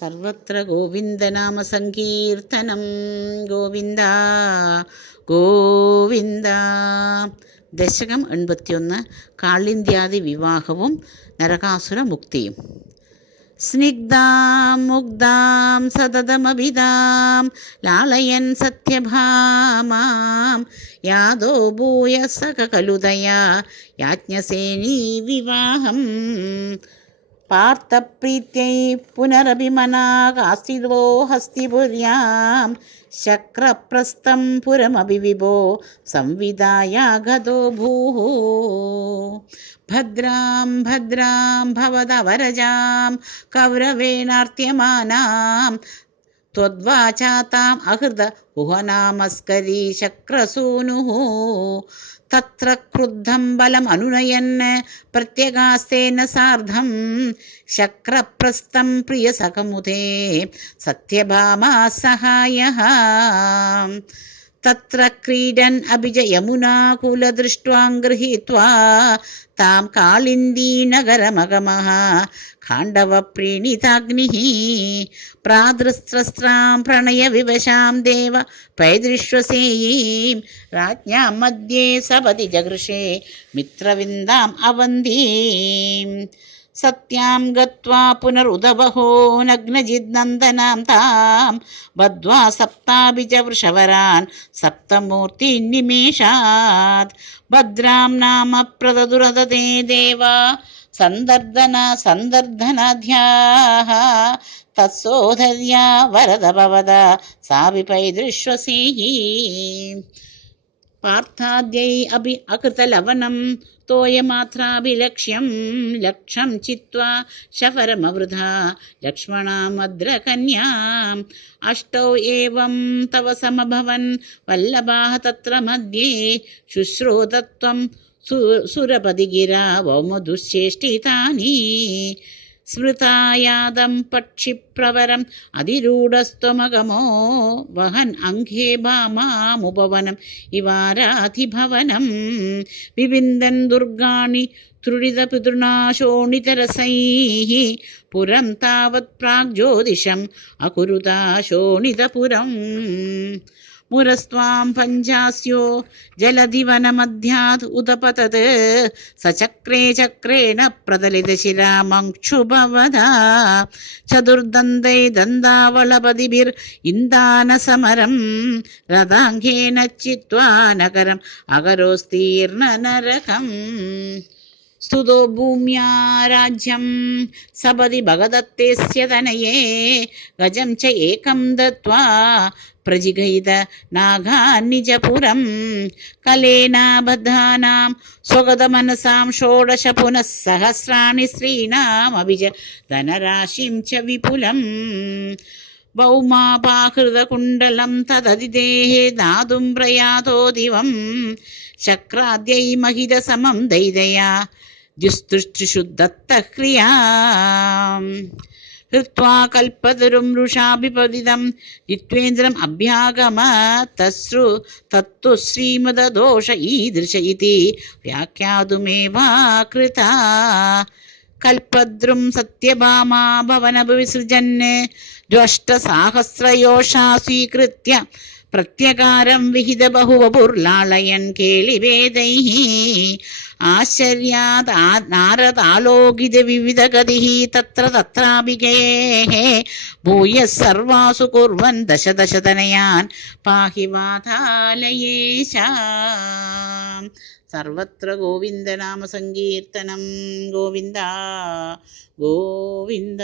സർവത്ര ഗോവിന്ദനാമസങ്കീർത്തനം. ഗോവിന്ദ ഗോവിന്ദ. ദശകം 81. കാളിന്ത്യാദി വിവാഹവും നരകാസുര മുക്തിയും. സ്നിഗ്ധാം മുഗ്ധാം സതതമഭിധാം ലാളയൻ സത്യഭാമാം യാദോ ഭൂയസകലുതയാ യാജ്ഞസേനീ വിവാഹം. പാർത്ഥപ്രീത്यै പുനരഭിമനാകാസ്തിദോ ഹസ്തിപുര്യാം ശക്രപ്രസ്ഥം പുരമഭി വിഭോ സംവിധായാഗതോ ഭൂഃ. ഭദ്രാം ഭദ്രാം ഭവതവരജാം കൗരവേണാർത്യമാനാം ത്വദ്വാചാതാം അഹൃത കുഹനാമസ്കരീ ശക്രസൂനുഃ. തത്ര ക്രുദ്ധം ബലം അനുനയൻ പ്രത്യഗാസ്തേന സാർദ്ധം ശക്രപ്രസ്ഥം പ്രിയസഖമുദേ സത്യഭാമാ സഹായഃ. തത്ര ക്രീഡൻ അഭിജ യമുനാകുല ദൃഷ്ട്വാം ഗൃഹീത്വാ താം കാളിന്ദീനഗരമഗമഃ ഖാണ്ഡവ പ്രീണിതാഗ്നിഃ. പ്രാതൃസ്ത്രസ്ത്രാം പ്രണയ വിവശാം ദേവ പൈതൃശ്വസേയീം രാജ്ഞാം മധ്യേ സപതി ജഗൃഷേ മിത്രവിന്ദാം അവന്തീം. സത്യാം ഗത്വാ പുനരുദബഹോ നഗ്നജിദ്നന്ദനാം താം ബദ്ധ്വാ സപ്താഭിജ വൃഷവരാൻ സപ്തമൂർത്തിൻ നിമേഷാത്. ഭദ്രാം നാമ പ്രദദുരദതേ ദേവാ സന്ദർധനാധ്യാഃ തത്സോധര്യാ വരദ ഭവത സാ വിപൈതൃശ്വസേഹി. പാർത്ഥാദ്യൈ അഭി അകൃതലവനം തോയമാത്രാഭിലക്ഷ്യം ലക്ഷം ചിത്വാ ശഫരമവൃഥാ ലക്ഷ്മണാമദ്രകന്യാം. അഷ്ടൗ ഏവം തവ സമഭവൻ വല്ലഭാഃ തത്ര മധ്യേ ശുശ്രൂതത്വം സുരപതിഗിരാ വൗമധുശ്ചേഷ്ടിതാനി. സ്മൃതായാദം പക്ഷിപ്രവരം അതിരൂഢസ്ത്വമഗമോ വഹൻ അംഘേ ഭാമാമുപവനം ഇവാരാധിഭവനം. വിവിന്ദൻ ദുർഗാണി തൃണിതപിതൃണാശോണിതരസൈഃ പുരം താവത് പ്രാഗ്ജ്യോതിഷം അകുരുതാ ശോണിതപുരം. മുരസ്ത്വാം പഞ്ചാസ്യോ ജലധിവനമധ്യാത് ഉദപതത് സചക്രേ ചക്രേണ പ്രതലിതശിരാമംക്ഷുഭവദാ. ചതുർദന്തൈ ദന്താവളപതിഭിർ ഇന്ദാനസമരം രഥാംഘേന ചിത്വാ നഗരം അകരോസ്തീർണ നരകം. സ്തുതോ ഭൂമ്യാ രാജ്യം സപതി ഭഗദത്തേസ്യ തനയേ ഗജം ച ഏകം ദത്വാ പ്രജിഗൈത നാഗാനിജപുരം. കലേനാബദ്ധാനാം സ്വഗതമനസാം ഷോഡശ പുനഃ സഹസ്രാണി സ്ത്രീണാമഭിജ ധനരാശിം ച വിപുലം. ഭൗമാപാഹൃതകുണ്ഡലം തദതിദേഹേ ദാതും പ്രയാതോ ദിവം ശക്രാദ്യൈ മഹിതസമം ദൈതയാ ജുസ്തൃഷു ദത്തക്രിയാം. ഹൃത്വാ കൽപ്പതരും ഋഷാഭിപതിതം ജിത്വേന്ദ്രം അഭ്യാഗമ തത്തു ശ്രീമദദോഷ ഈദൃശ ഇതി വ്യാഖ്യാതുമേവാ കൃതാ. കൽപദ്രും സത്യഭാമാ ഭവനവിസൃജൻ ദ്വഷ്ടസാഹസ്രയോഷാ സ്വീകൃത്യ പ്രത്യകാരം വിഹിത ബഹുവപുർലാളയൻ കേളിവേദൈഃ. ആശ്ചര്യാത് നാരദാലോകിത വിവിധഗതിഃ തത്ര തത്രാഭിഗേഃ ഭൂയഃ സർവാസു കുർവൻ ദശ ദശതനയാൻ പാഹി വാതാലയേശാം. സർവത്ര ഗോവിന്ദനാമസങ്കീർത്തനം. ഗോവിന്ദ ഗോവിന്ദ.